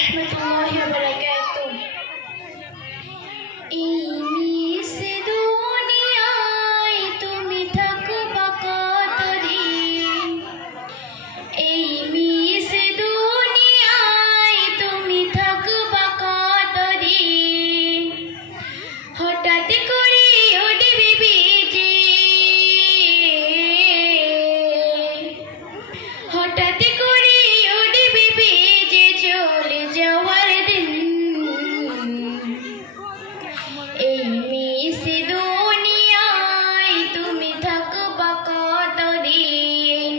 রহমতুল্লাহি ওয়া বারাকাতুহু। এই মিস দুনিয়ায় তুমি থাকবা কতদিন, এই মিস দুনিয়ায় তুমি থাকবা কতদিন। হঠাৎ করে উঠবি বেজে, হঠাৎ করে উঠবি বেজে চলে যাওয়ার দিন। এই মিস দুনিয়ায় তুমি থাকবা কতদিন,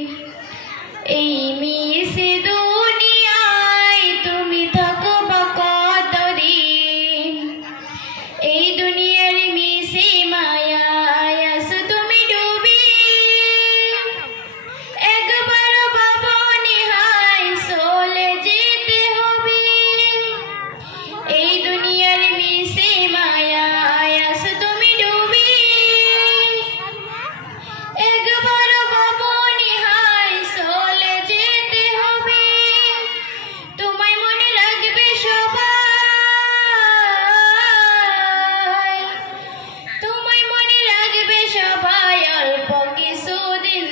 এই মিস দুনিয়ায় তুমি থাকবা কতদিন। এই দুনিয়ার মিশে মায়ায় আছো তুমি ডুবি, একবার ভাবনি হায় চলে যেতে হবে। এই দুনিয়ার মিশে মায়ায় আছো তুমি ডুবি, একবার ভাবনি হায় চলে যেতে হবে। তোমায় মনে রাখবে সবাই, তোমায় মনে রাখবে সবাই অল্প কিছুদিন।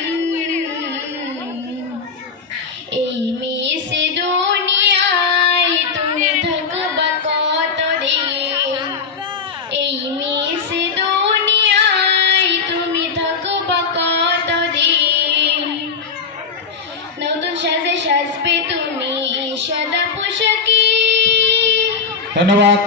এই মিস দুনিয়ায় তুমি থাকবা কতদিন, এই মিস দুনিয়ায় তুমি থাকবা কতদিন। নতুন সাজে সাজবে তুমি সাদা পোশাকে। ধন্যবাদ।